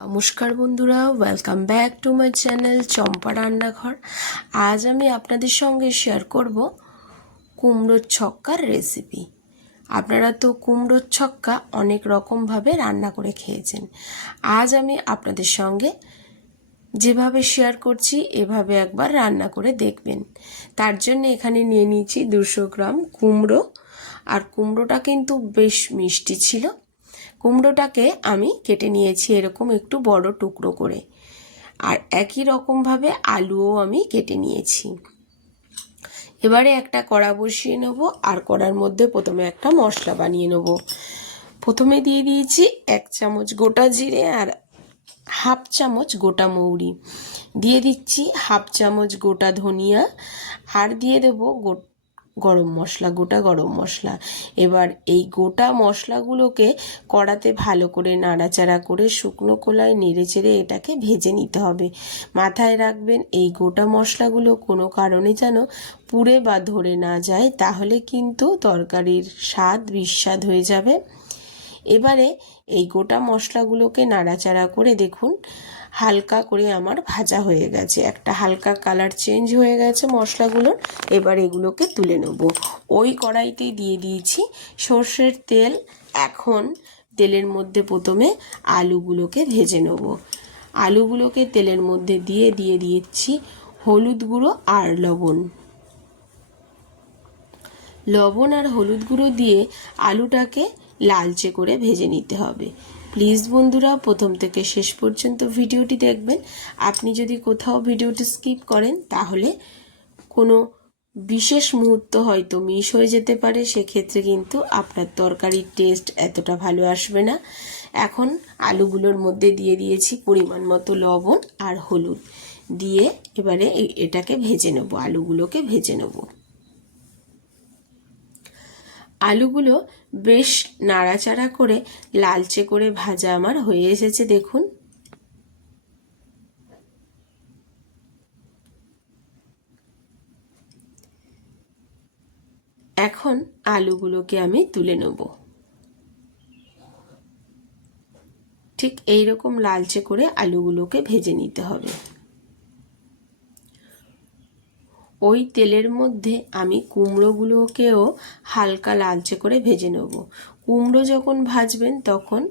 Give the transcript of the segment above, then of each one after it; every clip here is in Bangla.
নমস্কার বন্ধুরা, welcome back to my channel Champa Rannaghar. আজ আমি আপনাদের সঙ্গে শেয়ার করব কুমড়োর ছক্কার রেসিপি। আপনারা তো কুমড়োর ছক্কা অনেক রকমভাবে রান্না করে খেয়েছেন। আজ আমি আপনাদের সঙ্গে যেভাবে শেয়ার করছি এভাবে একবার রান্না করে দেখবেন। তার জন্য এখানে নিয়ে নিয়েছি 200 গ্রাম কুমড়ো। আর কুমড়োটা কিন্তু বেশ মিষ্টি ছিল। কুমড়োটাকে আমি কেটে নিয়েছি এরকম একটু বড় টুকরো করে। আর একই রকমভাবে আলুও আমি কেটে নিয়েছি। এবারে একটা কড়া বসিয়ে নেব, আর কড়ার মধ্যে প্রথমে একটা মশলা বানিয়ে নেব। প্রথমে দিয়ে দিয়েছি 1 চামচ গোটা জিরে আর হাফ চামচ গোটা মৌরি, দিয়ে দিচ্ছি হাফ চামচ গোটা ধনিয়া, আর দিয়ে দেবো গরম মশলা, গোটা গরম মশলা। এবার এই গোটা মশলাগুলোকে কড়াতে ভালো করে নাড়াচাড়া করে শুকনো খোলায় নেড়েচেড়ে এটাকে ভেজে নিতে হবে। মাথায় রাখবেন এই গোটা মশলাগুলো কোনো কারণে যেন পুড়ে বা ধরে না যায়, তাহলে কিন্তু তরকারির স্বাদ বিস্বাদ হয়ে যাবে। এবারে এই গোটা মশলাগুলোকে নাড়াচাড়া করে দেখুন হালকা করে আমার ভাজা হয়ে গেছে, একটা হালকা কালার চেঞ্জ হয়ে গেছে মশলাগুলোর। এবার এগুলোকে তুলে নেব। ওই কড়াইতেই দিয়ে দিয়েছি সর্ষের তেল। এখন তেলের মধ্যে প্রথমে আলুগুলোকে ভেজে নেব। আলুগুলোকে তেলের মধ্যে দিয়ে দিচ্ছি হলুদ গুঁড়ো আর লবণ। লবণ আর হলুদ গুঁড়ো দিয়ে আলুটাকে লালচে করে ভেজে নিতে হবে। প্লিজ বন্ধুরা প্রথম থেকে শেষ পর্যন্ত ভিডিওটি দেখবেন। আপনি যদি কোথাও ভিডিওটি স্কিপ করেন তাহলে কোনো বিশেষ মুহূর্ত হয়তো মিস হয়ে যেতে পারে, সেক্ষেত্রে কিন্তু আপনার তরকারির টেস্ট এতটা ভালো আসবে না। এখন আলুগুলোর মধ্যে দিয়ে দিয়েছি পরিমাণ মতো লবণ আর হলুদ দিয়ে এবারে এটাকে ভেজে নেব, আলুগুলোকে ভেজে নেব। আলুগুলো বেশ নাড়াচাড়া করে লালচে করে ভাজা আমার হয়ে এসেছে দেখুন। এখন আলুগুলোকে আমি তুলে নেব। ঠিক এই রকম লালচে করে আলুগুলোকে ভেজে নিতে হবে। ওই তেলের মধ্যে আমি কুমড়োগুলোকেও হালকা লালচে করে ভেজে নেব। কুমড়ো যখন ভাজবেন তখন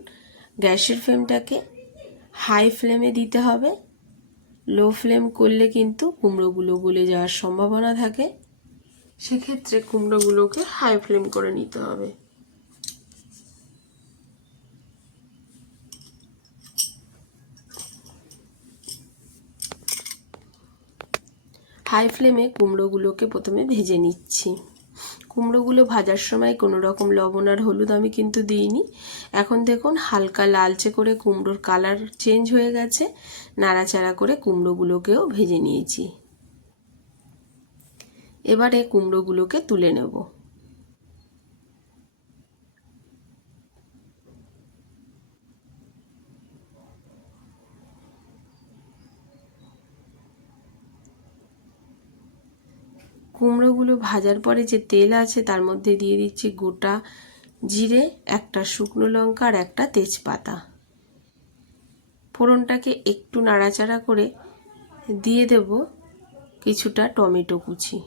গ্যাসের ফ্লেমটাকে হাই ফ্লেমে দিতে হবে। লো ফ্লেম করলে কিন্তু কুমড়োগুলো গলে যাওয়ার সম্ভাবনা থাকে, সেক্ষেত্রে কুমড়োগুলোকে হাই ফ্লেম করে নিতে হবে। হাই ফ্লেমে কুমড়োগুলোকে প্রথমে ভেজে নিচ্ছি। কুমড়োগুলো ভাজার সময় কোনো রকম লবণ আর হলুদ আমি কিন্তু দিইনি। এখন দেখুন হালকা লালচে করে কুমড়োর কালার চেঞ্জ হয়ে গেছে। নাড়াচাড়া করে কুমড়োগুলোকেও ভেজে নিয়েছি। এবারে কুমড়োগুলোকে তুলে নেব। কুমড়োগুলো ভাজার পরে যে তেল আছে তার মধ্যে দিয়ে দিচ্ছি গোটা জিরে, একটা শুকনো লঙ্কা আর একটা তেজপাতা। ফোড়নটাকে একটু নাড়াচাড়া করে দিয়ে দেব কিছুটা টমেটো কুচি।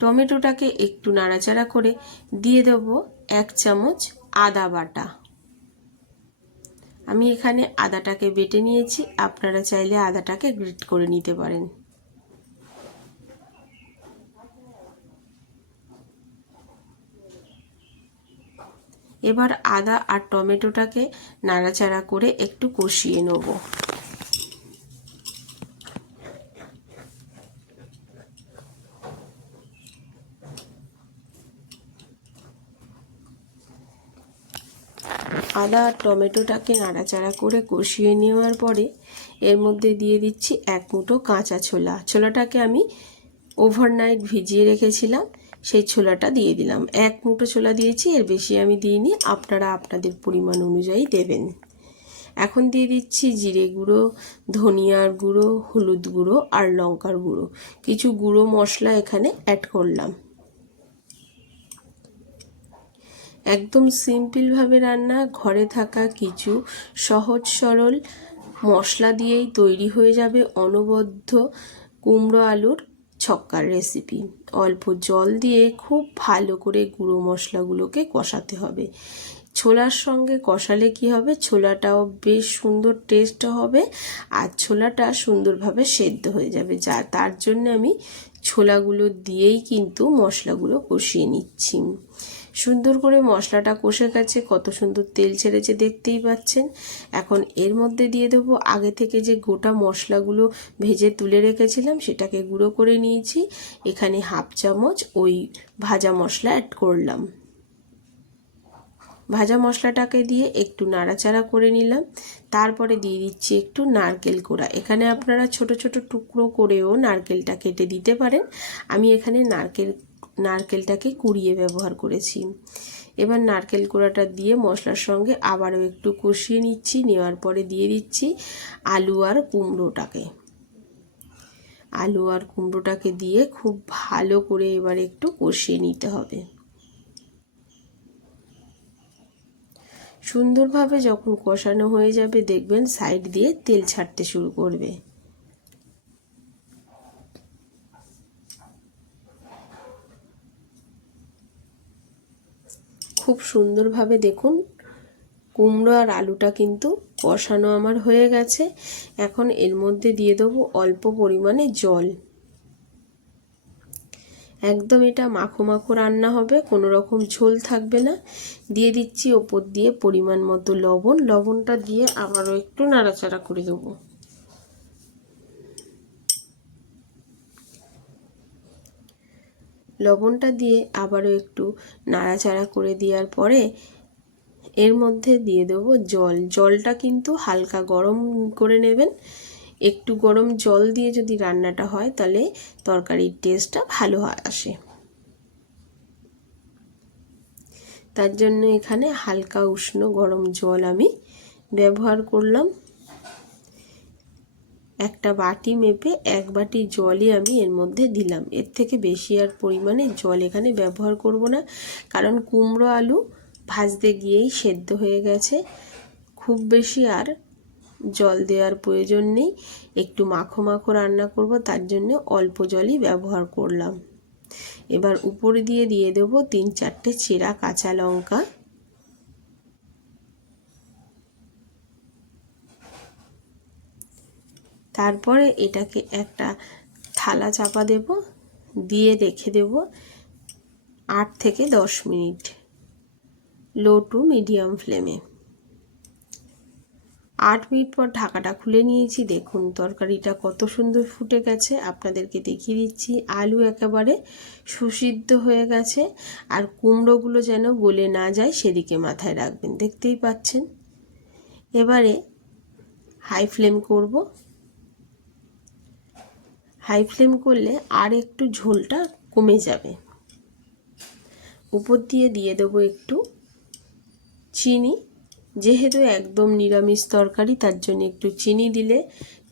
টমেটোটাকে একটু নাড়াচাড়া করে দিয়ে দেব 1 চামচ আদা বাটা। আমি এখানে আদাটাকে বেটে নিয়েছি, আপনারা চাইলে আদাটাকে গ্রেট করে নিতে পারেন। এবার আদা আর টমেটোটাকে নাড়াচাড়া করে একটু কষিয়ে নেব। আদা আর টমেটোটাকে নাড়াচাড়া করে কষিয়ে নেওয়ার পরে এর মধ্যে দিয়ে দিচ্ছি 1 মুঠো কাঁচা ছোলা। ছোলাটাকে আমি ওভারনাইট ভিজিয়ে রেখেছিলাম, সেই ছোলাটা দিয়ে দিলাম। 1 মুঠো ছোলা দিয়েছি, এর বেশি আমি দিইনি, আপনারা আপনাদের পরিমাণ অনুযায়ী দেবেন। এখন দিয়ে দিচ্ছি জিরে গুঁড়ো, ধনিয়ার গুঁড়ো, হলুদ গুঁড়ো আর লঙ্কার গুঁড়ো। কিছু গুঁড়ো মশলা এখানে অ্যাড করলাম। একদম সিম্পলভাবে রান্না, ঘরে থাকা কিছু সহজ সরল মশলা দিয়েই তৈরি হয়ে যাবে অনবদ্য কুমড়ো আলুর ছক্কার রেসিপি। অল্প জল দিয়ে খুব ভালো করে গুঁড়ো মশলাগুলোকে কষাতে হবে। ছোলার সঙ্গে কষালে কি হবে, ছোলাটাও বেশ সুন্দর টেস্ট হবে আর ছোলাটা সুন্দরভাবে সেদ্ধ হয়ে যাবে। তার জন্য আমি ছোলাগুলো দিয়েই কিন্তু মশলাগুলো কষিয়ে নিচ্ছি। সুন্দর করে মশলাটা কষে গেছে, কত সুন্দর তেল ছেড়েছে দেখতেই পাচ্ছেন। এখন এর মধ্যে দিয়ে দেবো আগে থেকে যে গোটা মশলাগুলো ভেজে তুলে রেখেছিলাম, সেটাকে গুঁড়ো করে নিয়েছি। এখানে হাফ চামচ ওই ভাজা মশলা অ্যাড করলাম। ভাজা মশলাটাকে দিয়ে একটু নাড়াচাড়া করে নিলাম। তারপরে দিয়ে দিচ্ছি একটু নারকেল কোড়া। এখানে আপনারা ছোট ছোট টুকরো করেও নারকেলটা কেটে দিতে পারেন। আমি এখানে নারকেলটাকে কুড়িয়ে ব্যবহার করেছি। এবার নারকেল কোড়াটা দিয়ে মশলার সঙ্গে আবারও একটু কষিয়ে নিচ্ছি। নেওয়ার পরে দিয়ে দিচ্ছি আলু আর কুমড়োটাকে দিয়ে খুব ভালো করে এবার একটু কষিয়ে নিতে হবে। সুন্দরভাবে যখন কষানো হয়ে যাবে, দেখবেন সাইড দিয়ে তেল ছাড়তে শুরু করবে। খুব সুন্দরভাবে দেখুন কুমড়ো আর আলুটা কিন্তু কষানো আমার হয়ে গেছে। এখন এর মধ্যে দিয়ে দেবো অল্প পরিমাণে জল। একদম এটা মাখো মাখো রান্না হবে, কোনো রকম ঝোল থাকবে না। দিয়ে দিচ্ছি ওপর দিয়ে পরিমাণ মতো লবণ। লবণটা দিয়ে আবারও একটু নাড়াচাড়া করে দেবো। লবণটা দিয়ে আবারও একটু নাড়াচাড়া করে দেওয়ার পরে এর মধ্যে দিয়ে দেবো জল। জলটা কিন্তু হালকা গরম করে নেবেন। একটু গরম জল দিয়ে যদি রান্নাটা হয় তাহলে তরকারির টেস্টটা ভালো আসে। তার জন্য এখানে হালকা উষ্ণ গরম জল আমি ব্যবহার করলাম। একটা বাটি মেপে 1 বাটি জলই আমি এর মধ্যে দিলাম। এর থেকে বেশি আর পরিমাণে জল এখানে ব্যবহার করব না, কারণ কুমড়ো আলু ভাজতে গিয়েই সেদ্ধ হয়ে গেছে। খুব বেশি আর জল দেওয়ার প্রয়োজন নেই। একটু মাখো মাখো রান্না করব, তার জন্য অল্প জলই ব্যবহার করলাম। এবার উপরে দিয়ে দেবো 3-4টে চেরা কাঁচা লঙ্কা। তারপরে এটাকে একটা থালা চাপা দেব, দিয়ে রেখে দেব 8 থেকে 10 মিনিট লো টু মিডিয়াম ফ্লেমে। 8 মিনিট পর ঢাকাটা খুলে নিয়েছি। দেখুন তরকারিটা কত সুন্দর ফুটে গেছে। আপনাদেরকে দেখিয়ে দিচ্ছি আলু একেবারে সুসিদ্ধ হয়ে গেছে, আর কুমড়োগুলো যেন গলে না যায় সেদিকে মাথায় রাখবেন। দেখতেই পাচ্ছেন। এবারে হাই ফ্লেম করব। হাই ফ্লেম করলে আর একটু ঝোলটা কমে যাবে। উপর দিয়ে দেবো একটু চিনি। যেহেতু একদম নিরামিষ তরকারি, তার জন্য একটু চিনি দিলে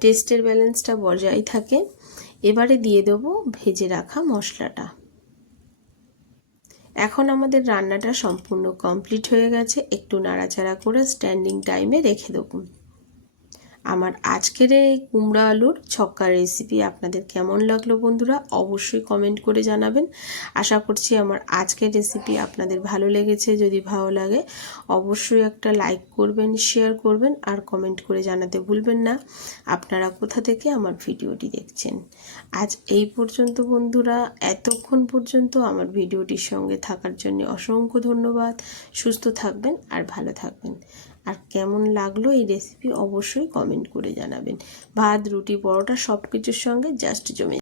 টেস্টের ব্যালেন্সটা বজায় থাকে। এবারে দিয়ে দেবো ভেজে রাখা মশলাটা। এখন আমাদের রান্নাটা সম্পূর্ণ কমপ্লিট হয়ে গেছে। একটু নাড়াচাড়া করে স্ট্যান্ডিং টাইমে রেখে দেবো। আমার আজকের এই কুমড়ো আলুর ছক্কা রেসিপি আপনাদের কেমন লাগলো বন্ধুরা, অবশ্যই কমেন্ট করে জানাবেন। আশা করছি আমার আজকের রেসিপি আপনাদের ভালো লেগেছে। যদি ভালো লাগে অবশ্যই একটা লাইক করবেন, শেয়ার করবেন আর কমেন্ট করে জানাতে ভুলবেন না আপনারা কোথা থেকে আমার ভিডিওটি দেখছেন। আজ এই পর্যন্ত বন্ধুরা, এতক্ষণ পর্যন্ত আমার ভিডিওটির সঙ্গে থাকার জন্য অসংখ্য ধন্যবাদ। সুস্থ থাকবেন আর ভালো থাকবেন। আর কেমন লাগলো এই রেসিপি অবশ্যই কমেন্ট করে জানাবেন। ভাত, রুটি, পরোটা সব কিছুর সঙ্গে জাস্ট জমে